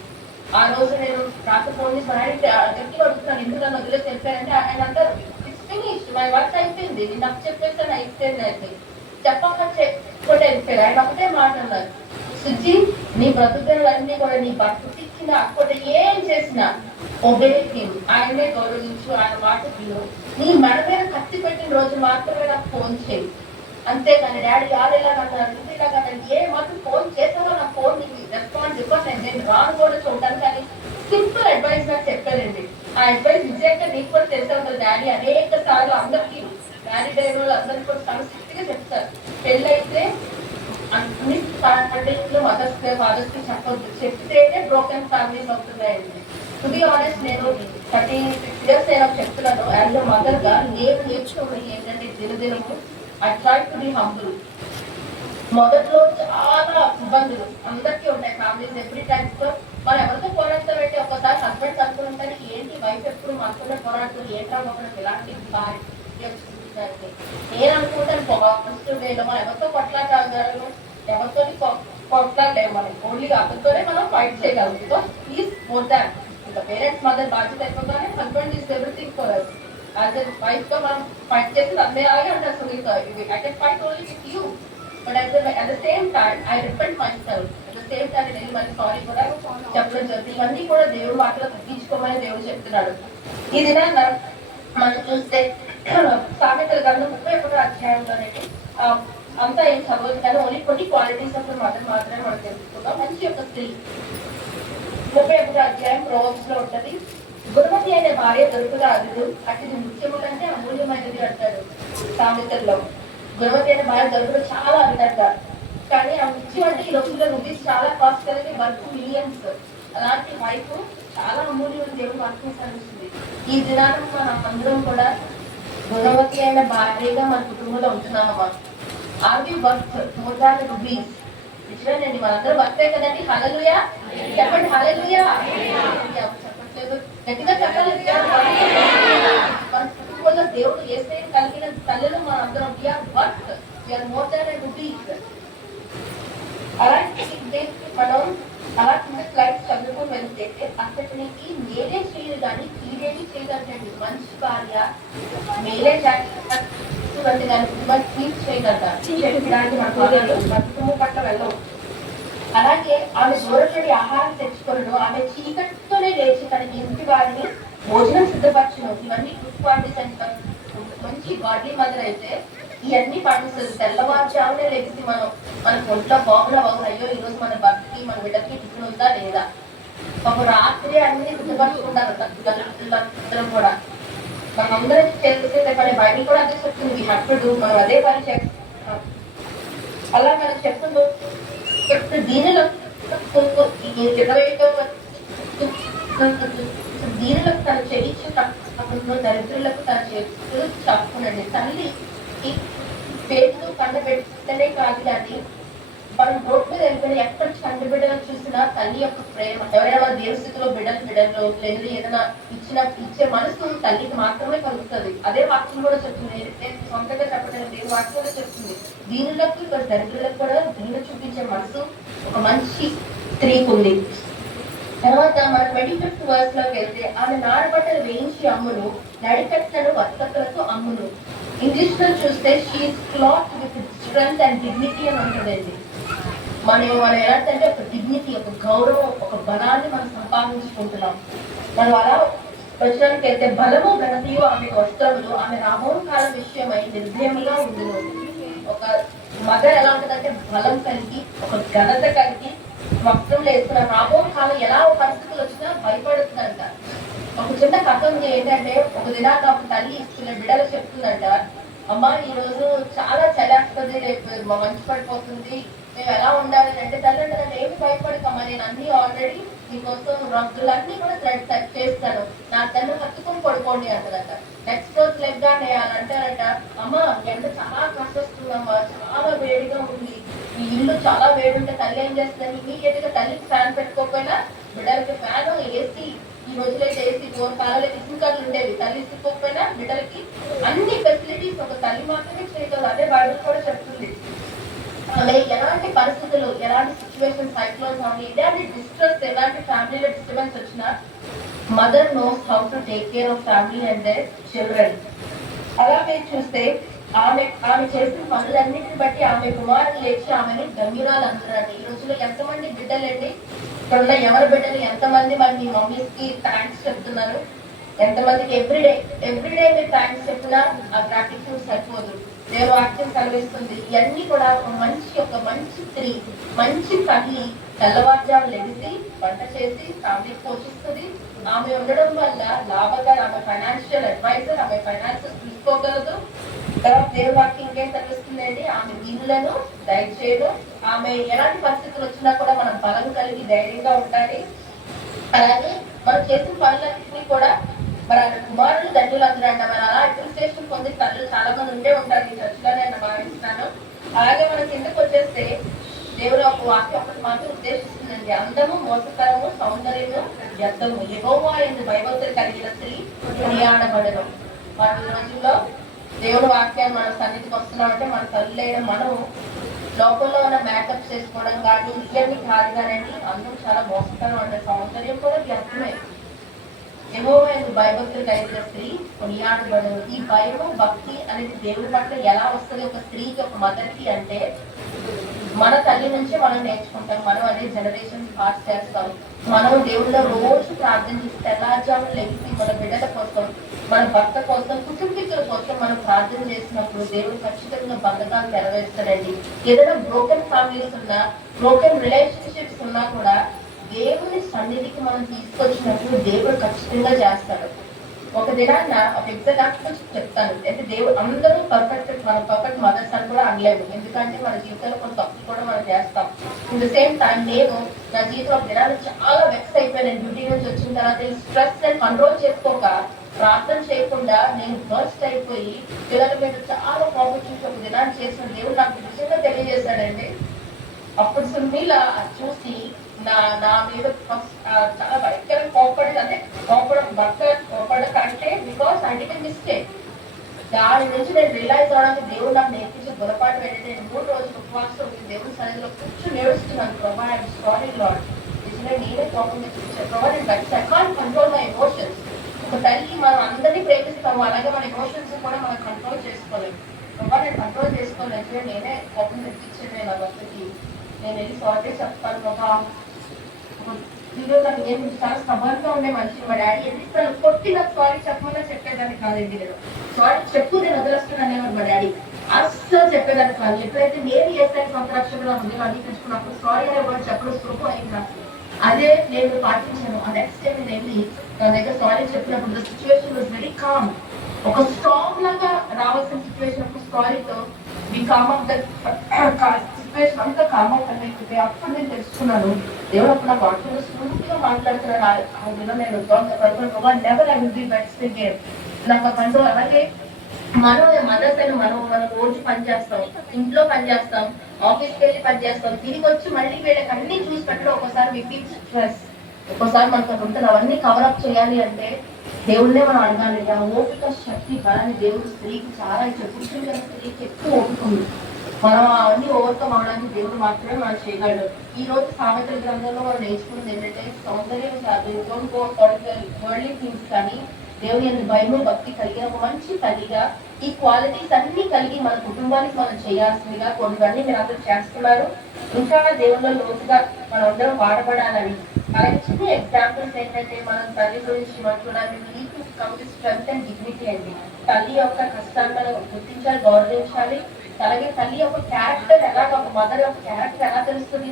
ఆ రోజు నేను రాత్రి ఫోన్ చేసి గట్టిగా అడుగుతున్నాను, ఎందుకు నన్ను వదిలేసి వెళ్ళిపోయారంటే ఆయన అంటారు ఇట్స్ ఫినిష్డ్, మై వర్క్ అయిపోయింది, నేను నాకు చెప్పేస్తాను అయిపోయింది అయితే చెప్పాలని చెప్పుకుంటే వెళ్ళిపోయారు. ఆయన ఒకటే మాట అన్నారు, సుజ్జి నీ బ్రతుకులన్నీ కూడా నీ భర్త తిట్టిన అక్కడ ఏం చేసినా ఒబే హిమ్, ఆయనే గౌరవించు, ఆయన మాట విను. నీ మెడ మీద కత్తి పెట్టిన రోజు మాత్రమే నాకు ఫోన్ చేయి. అంతేకాని డాడీ ఇలాగన్నారు ఇలాగన్నారు ఏ మాత్రం ఫోన్ చేసావో నా ఫోన్ నీకు రెస్పాన్స్ ఇవ్వండి, నేను రాను కూడా చూడటాను. కానీ సింపుల్ అడ్వైస్ నాకు చెప్పారండి. ఆ అడ్వైస్ నిజంగా నీకు కూడా తెలిసే ఉంటుంది. డాడీ అనేక సార్లు అందరికీ మ్యారీడ్ అయిన వాళ్ళు అందరికీ కూడా చాలా స్ట్రిక్ట్గా చెప్తారు, పెళ్ళైతే అన్ని ఫ్యామిలీస్లో మదర్స్ ఫాదర్స్ కి చెప్పొద్దు, చెప్తేనే బ్రోకెన్ ఫ్యామిలీస్ అవుతున్నాయండి. టు బి ఆనెస్ట్ నేను 36 years నేను చెప్తున్నాను. యాజ్ అ మదర్ గా నేను నేర్చుకోవాలి ఏంటంటే దినదినము I try to be humble. మొదట్లో చాలా ఇబ్బందులు అందరికీ ఉంటాయి ఫ్యామిలీస్ ఎవ్రీ టైమ్స్ లో. మనం ఎవరితో పోరాడతామంటే ఒకసారి హస్బెండ్ అనుకుంటారు ఏంటి వైఫ్ ఎప్పుడు మనతోనే పోరాడుతుంది, ఏంటో ఒకరికి ఇలాంటి భార్య దానికి. నేను అనుకుంటాను పాజిటివ్ వేలో మనం ఎవరితో కొట్లాడగలను, ఎవరితో కొట్లాడలేము. మనం ఓన్లీ అతనితోనే మనం ఫైట్ చేయగలం. బికాస్ ప్లీజ్ మోర్ దాన్ ఇంకా పేరెంట్స్ మదర్ బాధ్యత అయిపోగానే husband is everything for us. As a wife గా మనం ఫైట్ చేసి అన్నయ్యలాగే అంటారు Sunitha, I can fight only with you, but at the same time I repent myself. At the same time నేను మళ్ళీ సారీ కూడా చెప్పడం జరుగుతుంది. ఇవన్నీ కూడా దేవుడు మాటలో తగ్గించుకోమని దేవుడు చెప్తున్నాడు. ఈ దినాన మనం చూస్తే సామెతల గ్రంథం 31వ అధ్యాయంలోనేది అంతా ఏం చదవదు కానీ ఓన్లీ కొన్ని క్వాలిటీస్ ఆఫ్ మదర్ మాత్రమే మనం తెలుసుకుందాం. మంచి ఒక స్త్రీ 31వ అధ్యాయం ప్రోవర్బ్స్ లో ఉంటది. గుణవతి అనే భార్య దొరుకుగా అదుడు, అతిది ముఖ్యము కంటే అమూల్యమైనది అంటాడు సామెతల్లో. గుణవతి అనే భార్య దొరకడం చాలా అరుదంట, కానీ ఆ ముఖ్యం అంటే ఈ రోజుల్లో రూపీస్ చాలా కాస్ట్ కలిగి వర్క్ మిలియన్స్. అలాంటి వైఫ్ చాలా అమూల్యమైన దేవుడు వాక్యం సాధిస్తుంది. ఈ దినాన్ని మనం అందరం కూడా గుణవతి అయిన భార్యగా మన కుటుంబంలో ఉంటున్నామమ్మా. Are we work more than rupees? నేను మనందరం వర్తే కదండి. హల్లెలూయా చెప్పండి, హల్లెలూయా చెప్పట్లేదు, గట్టిగా చెప్పాలి. మన కుటుంబంలో దేవుడు ఏసై కలిగిన తల్లిలో మన అందరం వర్క్ మోర్ దాన్ రూపీస్. అలాంటి మనం అలా కింద స్లైడ్స్ చదువుకొని వెళ్తే అతనికి మేలే చేయదు కానీ కీడేమి చేయగలండి. మంచి భార్య మేలే చేయాలి దాని కుటుంబాన్ని క్లీన్ చేయగలదానికి మన కుటుంబం పట్ల వెళ్ళవు. అలాగే ఆమె దూరపడి ఆహారం తెచ్చుకోవడం, ఆమె చీకటితోనే లేచి తన ఇంటి వారిని భోజనం సిద్ధపరచను. ఇవన్నీ గుడ్ క్వాలిటీస్ అంటే మంచి గాడ్లీ మదర్ అయితే ఇవన్నీ పాటిస్తుంది. తెల్లవారుజామునే లేచి మనకు ఒంట్లో బాగున్నా అయ్యో ఈరోజు మన భర్తకి మన బిడ్డకి టిఫిన్ ఉందా లేదా, ఒక రాత్రి అన్ని సిద్ధపరచుకుంటారు అందరం కూడా. మనం అందరం చేస్తే పని బైబిల్ కూడా అదే చెప్తుంది, వీ హ్యావ్ టు డూ, మనం అదే పని చేస్తాం. అలా మనం చెప్తుంది దీనిలో దీనులకు తన చేయించు తప్పును, దరిద్రులకు తన చేతులు తప్పునండి. తల్లి పేరుతో కండబెట్టనే కాదు కానీ మనం రోడ్ మీద వెళ్ళిపోయిన ఎక్కడ కండబిడ్డలను చూసినా తల్లి యొక్క ప్రేమ, ఎవరైనా దేవుని స్థితిలో బిడ్డలు లేదు ఏదైనా ఇచ్చే మనసు తల్లికి మాత్రమే కలుగుతుంది. అదే వాక్యం కూడా చెప్తుంది, నేను సొంతంగా చెప్పడం దేవుని వాక్యం కూడా చెప్తుంది. దీనులకు దరిద్రులకు కూడా దీని చూపించే మనసు ఒక మంచి స్త్రీకి ఉంది. తర్వాత మన 25th వర్స్ లోకి వెళ్తే ఆమె నారబట్టలు వేయించి అమ్మును, నడికట్లను వర్తకులకు అమ్మును. ఇంగ్లీష్ లో చూస్తే she is cloth with strength and dignity అని ఉంటుందండి. మనం ఎలాంటి ఒక డిగ్నిటీ, ఒక గౌరవం, ఒక బలాన్ని మనం సంపాదించుకుంటున్నాం. మనం అలా వచనానికి వెళ్తే బలము ఘనతయు ఆమె వస్త్రములు, ఆమె రాబోయే కాలం విషయమై నిర్భయముగా ఉండును. ఒక మదర్ ఎలా ఉంటుందంటే బలం కలిగి, ఒక ఘనత కలిగి వస్త్రంలో వేసుకున్న రాబో కాలం ఎలా పరిస్థితులు వచ్చినా భయపడుతుందంట. ఒక చిన్న కథ ఉంది ఏంటంటే, ఒక దినాక ఒక తల్లి చిన్న బిడ్డలు చెప్తుందంట, అమ్మ ఈ రోజు చాలా చలేస్తుంది, రేపు మంచు పడిపోతుంది, మేము ఎలా ఉండాలి అంటే తల్లి అంటే నన్ను ఏమి భయపడకమ్మా, నేను అన్ని ఆల్రెడీ మీకోసం రగ్గులన్నీ కూడా థ్రెడ్ చేస్తాను, నా తల్లి హత్తుకొని పడుకోండి అంటదంట. నెక్స్ట్ రోజు లెగ్గానే అని అంటారంట, అమ్మ ఎండ చాలా కష్టొస్తుందమ్మా, చాలా వేడిగా ఉంది, ఈ ఇల్లు చాలా వేడి ఉంటే తల్లి ఏం చేస్తుంది, ఇమీడియట్ గా తల్లికి ఫ్యాన్ పెట్టుకోకపోయినా బిడ్డలకి ఫ్యాన్, ఏసీ, ఈ రోజులో ఏసీ కాలంలో ఇసుకలు ఉండేవి, తల్లి ఇసుకోకపోయినా బిడ్డలకి అన్ని ఫెసిలిటీస్ ఒక తల్లి మాత్రమే చేయగలదు. అదే బైబిల్ కూడా చెప్తుంది. ఎలాంటి పరిస్థితులు, ఎలాంటి సిచ్యువేషన్, సైక్లోన్స్ కానీ ఎలాంటి డిస్ట్రెస్, ఎలాంటి ఫ్యామిలీలో డిస్టర్బెన్స్ వచ్చినా mother knows how to take care of family and their children. అలాగే చూస్తే ఆమె చేసిన పనులన్నింటిని బట్టి ఆమె కుమారులు లేచి ఆమెని ధన్యురాలు అంటున్నాడు. ఈ రోజుల్లో ఎంతమంది బిడ్డలండి ఇక్కడ ఉన్న ఎవరి బిడ్డలు ఎంతమంది మరి మీ మమ్మీస్ కి థ్యాంక్స్ చెప్తున్నారు, ఎంతమందికి ఎవ్రీడే మీరు థ్యాంక్స్ చెప్పినా ఆ గ్రాటిట్యూడ్ సరిపోదు. దేవుడు వాక్యం కలిగిస్తుంది. ఇవన్నీ కూడా ఒక మంచి స్త్రీ, మంచి తల్లి తెల్లవారుజాము లెగిసి వంట చేసి ఫ్యామిలీ పోషిస్తుంది. ఆమె ఉండడం వల్ల లాభంగా ఆమె ఫైనాన్షియల్ అడ్వైజర్, ఆమె ఫైనాన్షియల్ చూసుకోగలదు. తర్వాత దేవుడు వాక్యం ఇంకేం తెలుస్తుందండి, ఆమె వీళ్ళను దయచేయదు. ఆమె ఎలాంటి పరిస్థితులు వచ్చినా కూడా మనం బలం కలిగి ధైర్యంగా ఉండాలి. అలాగే మనం చేసిన పనులన్నింటినీ కూడా మరి ఆమె కుమారులు ధన్యులు అందరంట. మరి అలా అడ్మినిస్ట్రేషన్ పొంది తల్లులు చాలా మంది ఉండే ఉంటారు ఈ చర్చలో, నేను భావిస్తున్నాను. అలాగే మనం కిందకు వచ్చేస్తే దేవుడు ఒక వాక్యం ఒకటి మాత్రం ఉద్దేశిస్తుందండి, అందము మోసకరము సౌందర్యము వ్యర్థము యెహోవా యందు భయభక్తులు కలిగిన స్త్రీ కొనియాడబడును. వాటి రోజుల్లో దేవుడు వాక్యాన్ని మన సన్నిధికి వస్తున్నామంటే మన తల్లి మనం లోపల ఉన్న మేకప్ చేసుకోవడం కానీ ఇవన్నీ కాదు కానీ అందరూ చాలా మోసకరం అంటే సౌందర్యం కూడా వ్యర్థమే. యెహోవాను భయభక్తులు కలిగిన స్త్రీ కొనియాడబడదు. ఈ భయము భక్తి అనేది దేవుడి పట్ల ఎలా వస్తుంది ఒక స్త్రీకి, ఒక మదర్కి అంటే మన తల్లి నుంచే మనం నేర్చుకుంటాం. మనం అదే జనరేషన్ పాస్ చేస్తాం. మనం దేవుడిలో రోజు ప్రార్థన చేసి తెల్లారుజామున లెగిసి మన బిడ్డల కోసం, మన భర్త కోసం, కుటుంబీకుల కోసం మనం ప్రార్థన చేసినప్పుడు దేవుడు ఖచ్చితంగా బంధకాలు నెరవేరుస్తాడండి. ఏదైనా బ్రోకెన్ ఫ్యామిలీస్ ఉన్నా, బ్రోకెన్ రిలేషన్షిప్స్ ఉన్నా కూడా దేవుని సన్నిధికి మనం తీసుకొచ్చినప్పుడు దేవుడు ఖచ్చితంగా చేస్తాడు. ఒక దినాన్న ఒక ఎగ్జాంపుల్ చెప్తాను. అంటే దేవుడు అందరూ పర్ఫెక్ట్, మన పర్ఫెక్ట్ మదర్స్ అని కూడా అనలేము. ఎందుకంటే మన జీవితంలో కొన్ని తప్పులు కూడా మనం చేస్తాం. ఇన్ ద సేమ్ టైం నేను నా జీవితంలో ఒక దినాన్ని చాలా వెక్స్ అయిపోయాను. డ్యూటీ నుంచి వచ్చిన తర్వాత ఈ స్ట్రెస్ నేను కంట్రోల్ చేసుకోక, ప్రార్థన చేయకుండా నేను బర్స్ట్ అయిపోయి పిల్లల మీద చాలా కోపం చూసి ఒక దినాన్ని చేసిన దేవుడు నాకు నిజంగా తెలియజేశాడండి. అప్పుడు సుమీల చూసి నా మీద చాలా భయంకరంగా కోపడేది. అంటే కోపడం భర్త కోపడం కరెక్టే, బికాస్ ఐ డిడ్ మిస్టేక్. దాని నుంచి నేను రియలైజ్ అవడానికి దేవుడు నాకు నేర్పించే గుణపాఠం ఏంటంటే, నేను 3 రోజులు ఉపవాసం దేవుడి సన్నిధిలో కూర్చొని ఏడుస్తున్నాను. ప్రభా ఐ యామ్ సారీ లార్డ్, నిజంగా నేనే కోపం తెప్పించాను ప్రభా, నేను I can't control my emotions. ఒక తల్లి మనం అందరినీ ప్రేమిస్తాము, అలాగే మన ఎమోషన్స్ కూడా మనం కంట్రోల్ చేసుకోలేము. ప్రభా నేను కంట్రోల్ చేసుకోలేదు, నేనే కోపం తెప్పించాను నా భర్తకి, నేను వెళ్ళి సారీ చెప్తాను ప్రభా. నేను చాలా స్టబర్గా ఉండే మనిషి. మా డాడీ ఎన్నిసార్లు కొట్టి నాకు సారీ చెప్పమన్నా చెప్పేదాన్ని కాదండి. నేను సారీ చెప్పు, నేను వదిలేస్తున్నాను మా డాడీ అస్సలు చెప్పేదాన్ని కాదు. ఎప్పుడైతే నేను ఏసై సొంత రక్షణ హృదయం అంగీకరించుకున్నప్పుడు సారీ అనే వర్డ్ చెప్పడం సులభం అయింది. అదే నేను పాటించాను. ఆ నెక్స్ట్ డే నేను వెళ్ళి నా దగ్గర సారీ చెప్పినప్పుడు the situation was very calm. ఒక స్ట్రాంగ్ లాగా రావాల్సిన సిచ్యువేషన్ అప్పుడు సారీతో వి కామ్ ఆఫ్ ద సిచ్యువేషన్ అంతా కామ్ అవుట్ అయిపోతే అప్పుడు నేను తెలుసుకున్నాను దేవుడు అప్పుడు నాకు వాటిలో స్మూత్గా మాట్లాడుతున్నాను. ఆ దినం నేను never I will be best again. నాకు కంట్రోల్. అలాగే మనం మదర్స్ అయిన మనం రోజు పని చేస్తాం, ఇంట్లో పని చేస్తాం, ఆఫీస్కి వెళ్ళి పని చేస్తాం, తిరిగి వచ్చి మళ్ళీ వీళ్ళకి అన్ని చూసి పెట్టడం ఒకసారి వి ఫీల్ స్ట్రెస్. ఒక్కోసారి మనకు ఉంటుంది అవన్నీ కవరప్ చేయాలి అంటే దేవుడినే మనం అడగాలి. ఆ ఓపిక శక్తి బలాన్ని దేవుడు స్త్రీకి చాలా పురుషులు కానీ స్త్రీకి ఎక్కువ ఓపిక ఉంది. మనం అవన్నీ ఓవర్కమ్ అవడానికి దేవుడు మాత్రమే మనం చేయగలడు. ఈ రోజు సామెతల గ్రంథంలో మనం నేర్చుకున్నది ఏంటంటే సౌందర్యం కాదు, వరల్డ్లీ థింగ్స్ కానీ దేవుని యొక్క భయము భక్తి కలిగిన ఒక మంచి తల్లిగా ఈ క్వాలిటీస్ అన్ని కలిగి మన కుటుంబానికి మనం చేయాల్సిందిగా కొన్నివన్నీ మీరు అందరూ చేస్తున్నారు. ఇంకా దేవుళ్ళ లోతుగా మనం అందరం వాడబడాలని. అలాగే చిన్న ఎగ్జాంపుల్స్ ఏంటంటే మనం తల్లి గురించి మనం చూడాలి. స్ట్రెంత్ అండ్ డిగ్నిటీ అండి. తల్లి యొక్క కష్టాన్ని మనం గుర్తించాలి, గౌరవించాలి. అలాగే తల్లి యొక్క క్యారెక్టర్ ఎలాగ, ఒక మదర్ యొక్క క్యారెక్టర్ ఎలా తెలుస్తుంది,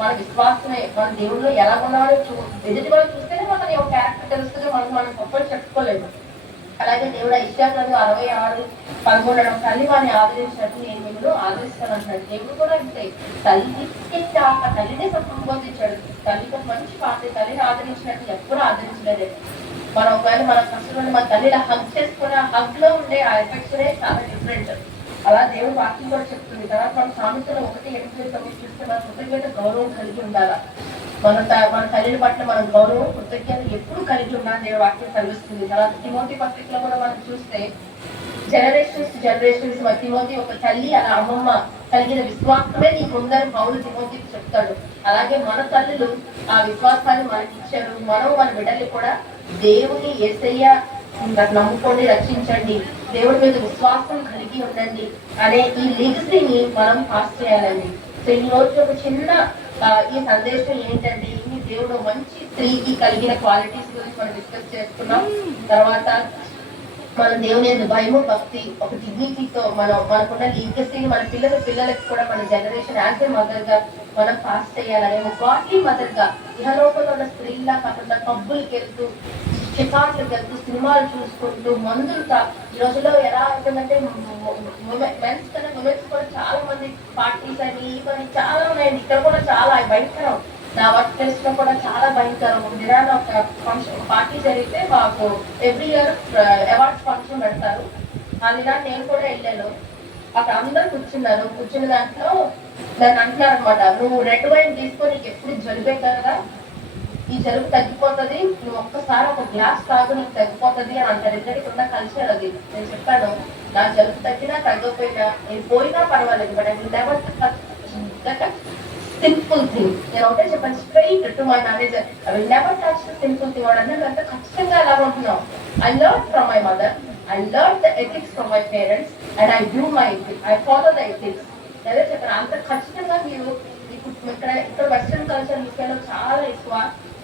మన విశ్వాసమే మన దేవుళ్ళు ఎలా ఉన్నాడో ఎదుటి వాళ్ళు చూస్తేనే మన యొక్క క్యారెక్టర్ తెలుస్తుంది. మనం గొప్పలు చెప్పుకోలేదు. అలాగే దేవుడు ఇష్టాగ్రంథం 66:13 తల్లి వారిని ఆదరించినట్టు నేను నిన్ను ఆదరిస్తాను అంటున్నాడు. దేవుడు కూడా అంతే. తల్లినే సంబోధించాడు. తల్లికి ఒక మంచి పాట, తల్లిని ఆదరించినట్టు ఎప్పుడు ఆదరించలేదు. మనం ఒకవేళ మన కష్టం మన తల్లిని హగ్ చేసుకుని ఆ హగ్ లో ఉండే ఆ ఎఫెక్షనే చాలా డిఫరెంట్. అలా దేవుడు వాక్యం కూడా చెప్తుంది. తర్వాత మన సామెతలో 1:8-9 చూస్తే మన కృతజ్ఞత గౌరవం కలిగి ఉండాలా. మన తల్లిని పట్ల మనం గౌరవం కృతజ్ఞత ఎప్పుడు కలిగి ఉండాలని దేవుడు వాక్యం కలిగిస్తుంది. తర్వాత తిమోతి పత్రికలో కూడా మనం చూస్తే జనరేషన్స్ తిమోతి ఒక తల్లి అలా అమ్మమ్మ కలిగిన విశ్వాసమే నీకు ఉందని పౌలు తిమోతికి చెప్తాడు. అలాగే మన తల్లులు ఆ విశ్వాసాన్ని మనకి ఇచ్చారు. మనం మన బిడ్డల్ని కూడా దేవుని యేసయ్య నమ్ముకోండి, రక్షించండి, దేవుడి మీద విశ్వాసం కలిగి ఉండండి అనే ఈ లెగసీని మనం పాస్ చేయాలండి. సో ఈ రోజు ఒక చిన్న ఈ సందేశం ఏంటంటే ఈ దేవుడు మంచి స్త్రీకి కలిగిన క్వాలిటీస్ గురించి మనం డిస్కస్ చేసుకున్నాం. తర్వాత మన దేవుని యొక్క భయము భక్తి ఒక డిగ్నిటీతో మనకున్న లీగసీని మన పిల్లలకు కూడా మన జనరేషన్ యాజ్ ఏ మదర్ గా మనం పాస్ చేయాలని, ఒక గాడ్లీ మదర్ గా ఇహలోకంలో ఉన్న స్త్రీలా కాకుండా పబ్బులకి వెళ్తూ, షికార్లకు వెళ్తూ, సినిమాలు చూసుకుంటూ, మందులుగా ఈ రోజుల్లో ఎలా అవుతుందంటే మెన్స్ కన్నా ఉమెన్స్ కూడా చాలా మంది పార్టీస్ అని ఇవన్నీ చాలా ఉన్నాయండి. ఇక్కడ కూడా చాలా భయంకరం. నా వర్క్ ప్లేస్ లో కూడా చాలా భయంకరం. ఒక దినాన ఒక ఫంక్షన్ పార్టీ జరిగితే మాకు ఎవ్రీ ఇయర్ అవార్డ్స్ ఫంక్షన్ పెడతారు. ఆ దినాన్ని నేను కూడా వెళ్ళాను. అక్కడ అందరు కూర్చున్న దాంట్లో దాన్ని అంటున్నారు అనమాట, నువ్వు రెడ్ వైన్ తీసుకొని నీకు ఎప్పుడు జలిపే కదా, ఈ జలుబు తగ్గిపోతుంది, నువ్వు ఒక్కసారి ఒక గ్లాస్ తాగు నీకు తగ్గిపోతుంది అని అంటారు. ఎందుకంటే ఉన్న కల్చర్ అది. నేను చెప్పాను, నా జలుబు తగ్గినా తగ్గకపోయినా నేను పోయినా పర్వాలేదు, but I will never simple thing. నేను ఒకటే చెప్పాను straight to my manager, I will never touch the simple thing. వాడు అన్నాడు అంటే ఖచ్చితంగా ఎలా ఉంటున్నావు. I learn from my mother, I learn the ethics from my parents and I do my ethics, I follow the ethics. అదే చెప్పాను, అంత ఖచ్చితంగా మీరు ఇక్కడ వెస్ట్రన్ కల్చర్ యూకేలో చాలా ఎక్కువ.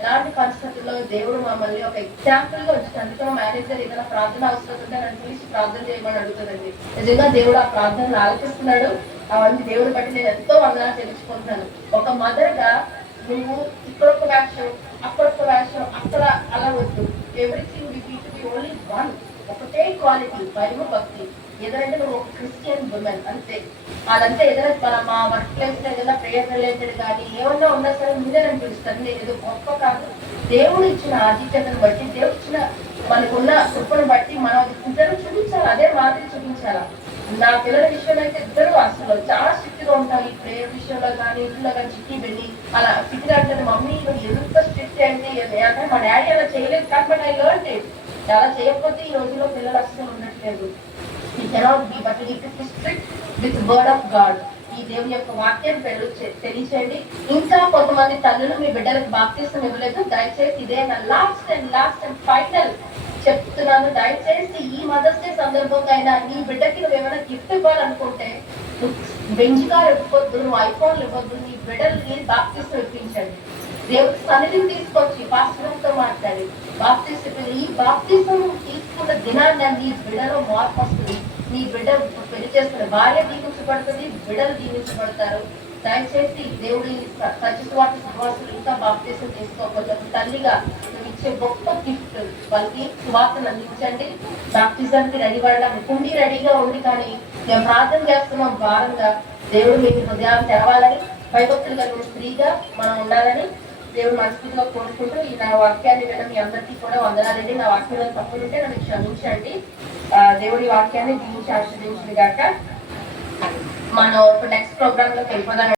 ఎలాంటి పరిస్థితుల్లో దేవుడు మమ్మల్ని ఒక ఎగ్జాంపుల్ గా ఉంచుతాడు. అందుకే మా మేనేజర్ ఏదైనా ప్రార్థన అవసరం ఉంటే నన్ను పిలిచి ప్రార్థన చేయమని అడుగుతుందండి. నిజంగా దేవుడు ఆ ప్రార్థనలు ఆలకిస్తున్నాడు. అవన్నీ దేవుడు బట్టి నేను ఎంతో వందనాలు తెలుసుకుంటున్నాను. ఒక మదర్ గా నువ్వు ఇక్కడ ఒక వేషం, అక్కడ ఒక వేషం, అక్కడ అలా వద్దు. Everything we need to be only one. ఒకటే క్వాలిటీ, భయము భక్తి. ఏదంటే నువ్వు ఒక క్రిస్టియన్ ఉమెన్ అంతే. అదంతా ఏదైనా మన మా వర్క్ ప్లేస్ లో ఏదైనా ప్రేయర్ రిలేటెడ్ కానీ ఏమన్నా ఉన్నా సరే ముందే నేను పిలుస్తాను. నేను ఏదో గొప్ప కాదు, దేవుడు ఇచ్చిన ఆధిక్యతను బట్టి, దేవుడు ఇచ్చిన మనకున్న కృపను బట్టి మనం ఇద్దరు చూపించాలి, అదే మాదిరి చూపించాలా. నా పిల్లల విషయంలో అయితే ఇద్దరు అసలు చాలా స్ట్రిక్ట్ గా ఉంటారు. ఈ ప్రేయర్ విషయంలో కానీ ఇంట్లో కానీ చిట్టి వెళ్ళి అలా పిట్టి అంటే మమ్మీ నువ్వు ఎంత స్ట్రిక్ట్ ఏంటి అంటే మా డాడీ అలా చేయలేదు కాబట్టి ఐ లర్న్ ఇట్. అలా చేయకపోతే ఈ రోజుల్లో పిల్లలు అసలు ఉండట్లేదు. We cannot be, but we need to be strict with the word of God. ఈ దేవుని యొక్క వాక్యాన్ని తెలియచేయండి. ఇంకా కొంతమంది తల్లులు మీ బిడ్డలకు బాప్తిసం ఇవ్వలేదు, దయచేసి ఇదే నా లాస్ట్ అండ్ ఫైనల్ చెప్తున్నాను. దయచేసి ఈ మదర్స్ డే సందర్భంగా అయినా నీ బిడ్డకి నువ్వు ఏమైనా గిఫ్ట్ ఇవ్వాలనుకుంటే నువ్వు బెంచ్ కార్ ఇవ్వద్దు, నువ్వు ఐఫోన్లు ఇవ్వద్దు, నీ బిడ్డలకి బాప్తిసం ఇప్పించండి. దేవుడి సన్నిధిని తీసుకొచ్చి పాస్టర్తో మాట్లాడి బాప్తిసం, ఈ బాప్తిసం తీసుకున్న దినాన్ని నీ బిడ్డలో మార్పు వస్తుంది. నీ బిడ్డ పెళ్లి చేసుకున్న భార్య దీవించబడుతుంది, బిడ్డలు దీవించబడతారు. దయచేసి దేవుడి సచివాటి సహవాసులు ఇంకా బాప్తిసం తీసుకోకపోతే తల్లిగా నువ్వు ఇచ్చే గొప్ప గిఫ్ట్ వాళ్ళకి సువార్తను అందించండి. బాప్తిజానికి రెడీ పడడానికి కుండి రెడీగా ఉంది, కానీ మేము ప్రార్థన చేస్తున్నాం భారంగా. దేవుడు మీ హృదయాన్ని తెరవాలని, భయభక్తులుగా నువ్వు స్త్రీగా మనం ఉండాలని దేవుడు మనస్ఫూర్తిగా కోరుకుంటూ ఈ నా వాక్యాన్ని విన్న మీ అందరికీ కూడా వందనాలండి. నా వాక్యంలో తప్పులు ఉంటే నన్ను క్షమించండి. దేవుడి వాక్యాన్ని దీవించి ఆశీర్వదించింది గాక. మనం నెక్స్ట్ ప్రోగ్రామ్ లోకి వెళ్ళిపోదాం.